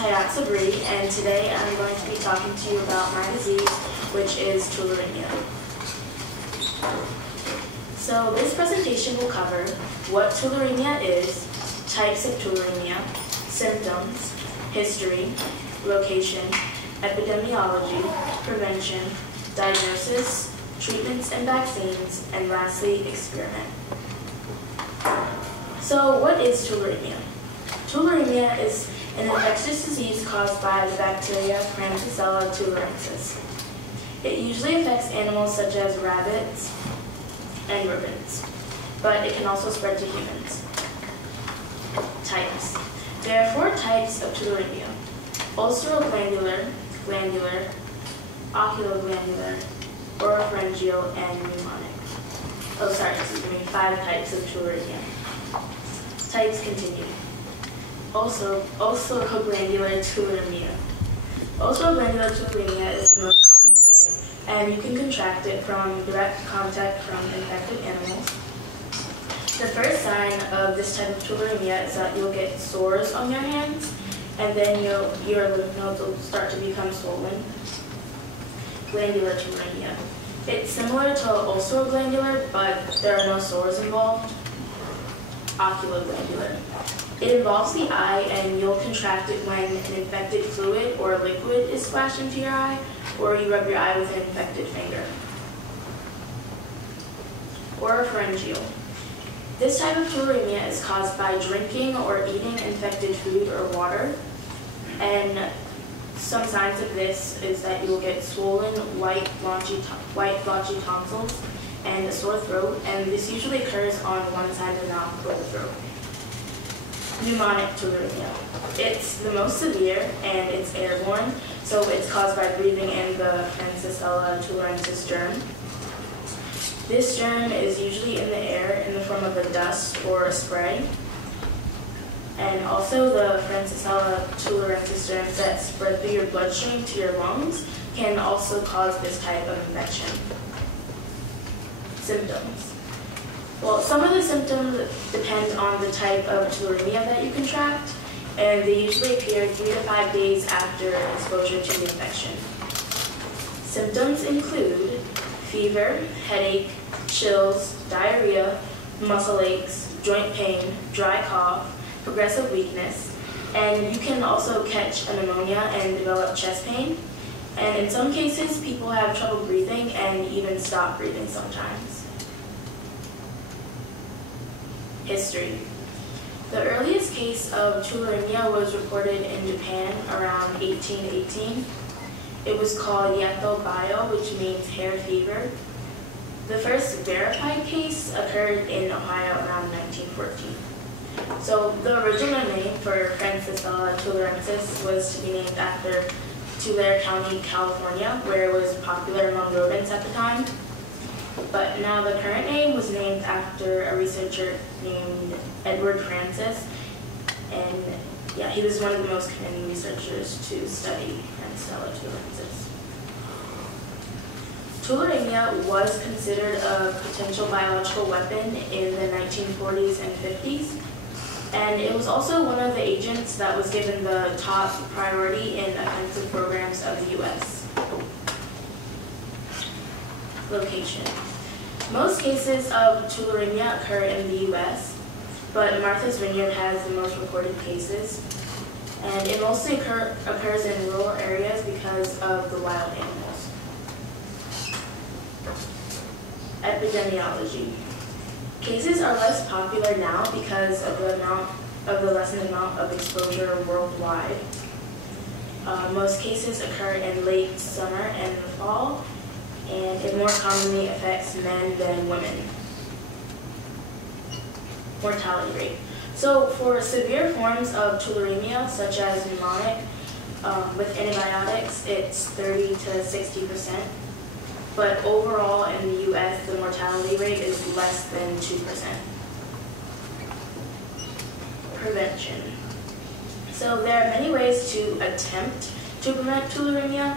Hyyat Sabree, and today I'm going to be talking to you about my disease, which is tularemia. So this presentation will cover what tularemia is, types of tularemia, symptoms, history, location, epidemiology, prevention, diagnosis, treatments and vaccines, and lastly, experiment. So what is tularemia? Tularemia is an infectious disease caused by the bacteria Tularemia. It usually affects animals such as rabbits and rodents, but it can also spread to humans. Types. There are 4 types of tularemia: ulceroglandular, glandular, oculoglandular, oropharyngeal, and pneumonic. 5 types of tularemia. Types continue. Ulceroglandular tularemia. Ulceroglandular tularemia is the most common type, and you can contract it from direct contact from infected animals. The first sign of this type of tularemia is that you'll get sores on your hands, and then your lymph nodes will start to become swollen. Glandular tularemia. It's similar to ulceroglandular, but there are no sores involved. Oculoglandular. It involves the eye, and you'll contract it when an infected fluid or liquid is splashed into your eye, or you rub your eye with an infected finger. Oropharyngeal. This type of tularemia is caused by drinking or eating infected food or water, and some signs of this is that you will get swollen, white, blotchy tonsils and a sore throat, and this usually occurs on one side of the mouth or the throat. Pneumonic tularemia. It's the most severe, and it's airborne, so it's caused by breathing in the Tularemia germ. This germ is usually in the air in the form of a dust or a spray. And also the Tularemia germs that spread through your bloodstream to your lungs can also cause this type of infection. Symptoms. Well, some of the symptoms depend on the type of tularemia that you contract, and they usually appear 3 to 5 days after exposure to the infection. Symptoms include fever, headache, chills, diarrhea, muscle aches, joint pain, dry cough, progressive weakness, and you can also catch a pneumonia and develop chest pain. And in some cases, people have trouble breathing and even stop breathing sometimes. History. The earliest case of tularemia was reported in Japan around 1818. It was called Yato-bio, which means hair fever. The first verified case occurred in Ohio around 1914. So the original name for Tularemia was to be named after Tulare County, California, where it was popular among rodents at the time. But now the current name was named after a researcher named Edward Francis, and yeah, he was one of the most common researchers to study Tularemia. Tularemia was considered a potential biological weapon in the 1940s and 50s, and it was also one of the agents that was given the top priority in offensive programs of the U.S. Location. Most cases of tularemia occur in the U.S., but Martha's Vineyard has the most recorded cases, and it mostly occurs in rural areas because of the wild animals. Epidemiology. Cases are less popular now because of the lessened amount of exposure worldwide. Most cases occur in late summer and the fall, and it more commonly affects men than women. Mortality rate. So for severe forms of tularemia, such as pneumonic, with antibiotics, it's 30 to 60%. But overall in the U.S., the mortality rate is less than 2%. Prevention. So there are many ways to attempt to prevent tularemia.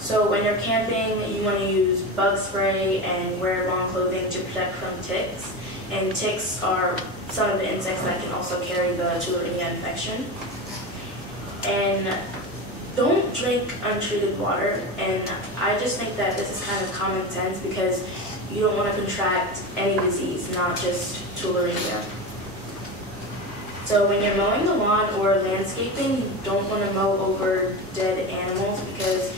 So when you're camping, you want to use bug spray and wear long clothing to protect from ticks. And ticks are some of the insects that can also carry the Tularemia infection. And don't drink untreated water. And I just think that this is kind of common sense because you don't want to contract any disease, not just tularemia. So when you're mowing the lawn or landscaping, you don't want to mow over dead animals because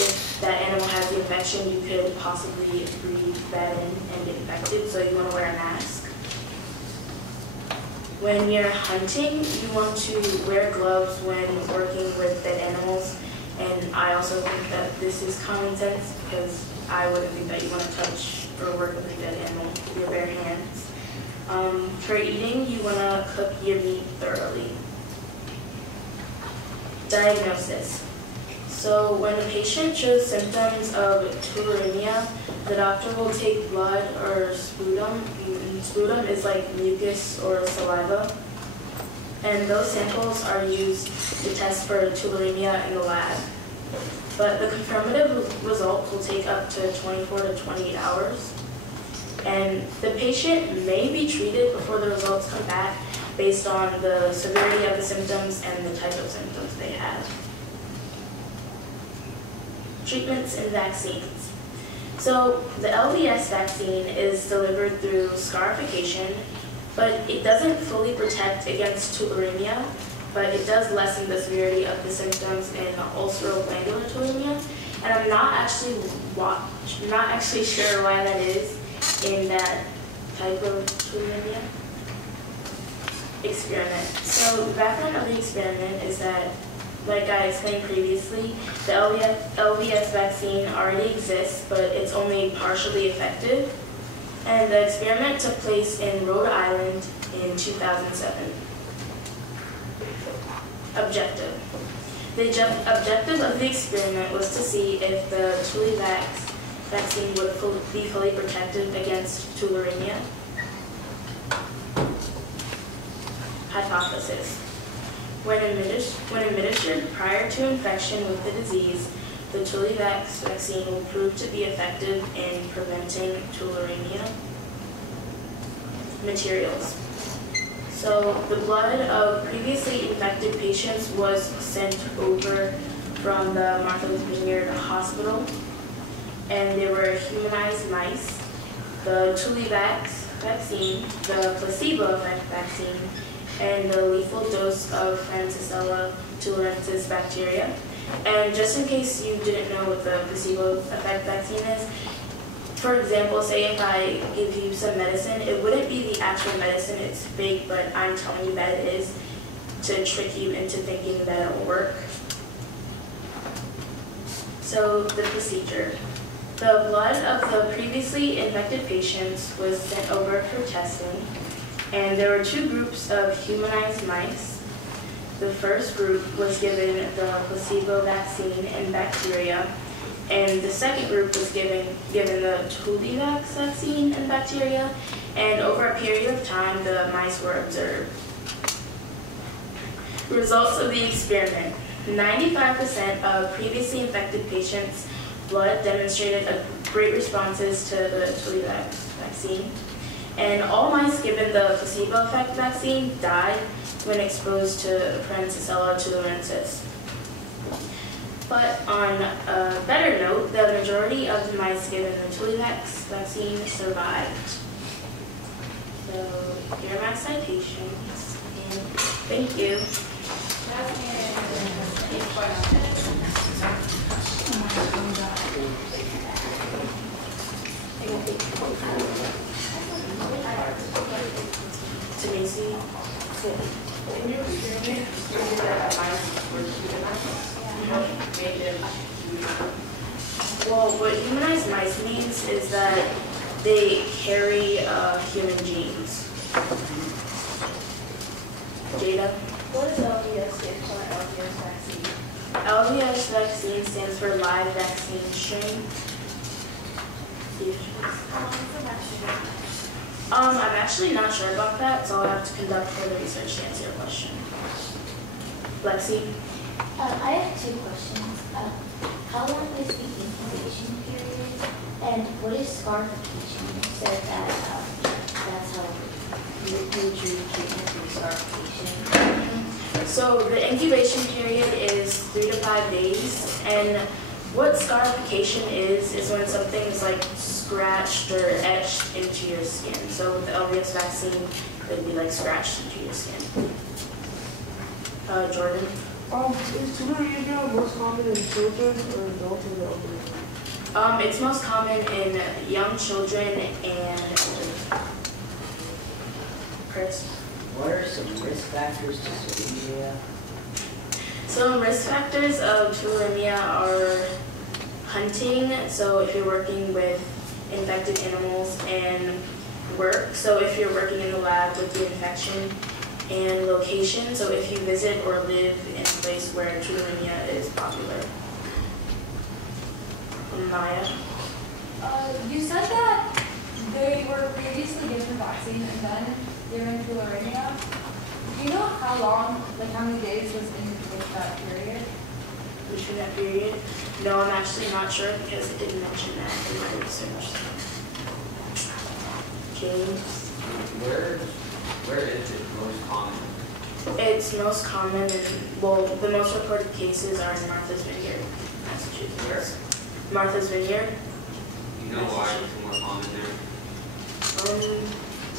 if that animal has the infection, you could possibly breathe that in and get infected, so you want to wear a mask. When you're hunting, you want to wear gloves when working with dead animals, and I also think that this is common sense because I wouldn't think that you want to touch or work with a dead animal with your bare hands. For eating, you want to cook your meat thoroughly. Diagnosis. So when a patient shows symptoms of tularemia, the doctor will take blood or sputum. Sputum is like mucus or saliva. And those samples are used to test for tularemia in the lab. But the confirmative results will take up to 24 to 28 hours. And the patient may be treated before the results come back based on the severity of the symptoms and the type of symptoms they have. Treatments and vaccines. So the LVS vaccine is delivered through scarification, but it doesn't fully protect against tularemia, but it does lessen the severity of the symptoms in ulceroglandular tularemia. And I'm not actually sure why that is in that type of tularemia. Experiment. So the background of the experiment is that, like I explained previously, the LVS vaccine already exists, but it's only partially effective. And the experiment took place in Rhode Island in 2007. Objective. The objective of the experiment was to see if the Tulivax vaccine would be fully protective against tularemia. Hypothesis. When administered prior to infection with the disease, the Tulivax vaccine will prove to be effective in preventing tularemia. Materials. So the blood of previously infected patients was sent over from the Martha's Vineyard Hospital, and they were humanized mice, the Tulivax vaccine, the placebo effect vaccine, and the lethal dose of Francisella tularensis bacteria. And just in case you didn't know what the placebo effect vaccine is, for example, say if I give you some medicine, it wouldn't be the actual medicine, it's fake, but I'm telling you that it is to trick you into thinking that it will work. So the procedure. The blood of the previously infected patients was sent over for testing, and there were two groups of humanized mice. The first group was given the placebo vaccine and bacteria, and the second group was given the Tulivax vaccine and bacteria, and over a period of time, the mice were observed. Results of the experiment. 95% of previously infected patients' blood demonstrated great responses to the Tulivax vaccine, and all mice given the placebo effect vaccine died when exposed to Francisella tularensis. But on a better note, the majority of the mice given the Tulivax vaccine survived. So here are my citations, and thank you. To Macy. In your experiment, you that mice were humanized? Well, what humanized mice means is that they carry human genes. Jada? What does LVS stand for, LVS vaccine? LVS vaccine stands for live vaccine strain. I'm actually not sure about that, so I'll have to conduct further research to answer your question. Lexi? I have two questions. How long is the incubation period, and what is scarification? You said that that's how you do treatment through scarification. So the incubation period is 3 to 5 days, and what scarification is when something is like scratched or etched into your skin. So with the LVS vaccine, it would be like scratched into your skin. Jordan? Is tularemia most common in children or adults or elderly? It's most common in young children and elderly. Chris? What are some risk factors to tularemia? Some risk factors of tularemia are hunting, so if you're working with infected animals, and work, so if you're working in the lab with the infection, and location, so if you visit or live in a place where tularemia is popular. Maya? You said that they were previously given the vaccine and then given tularemia. Do you know how long, like how many days was in that period? Between that period? No, I'm actually not sure because it didn't mention that in my research. James? Where is it most common? It's most common in, well, the most reported cases are in Martha's Vineyard, Massachusetts. Where? Martha's Vineyard. You know why it's more common there?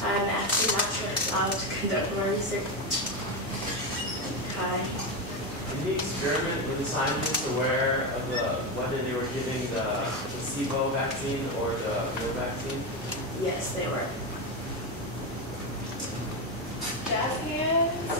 I'm actually not sure. I'll have to conduct more research. Hi. Did the experiment with the scientists aware of whether they were giving the placebo vaccine or the real vaccine? Yes, they were. Jazz hands.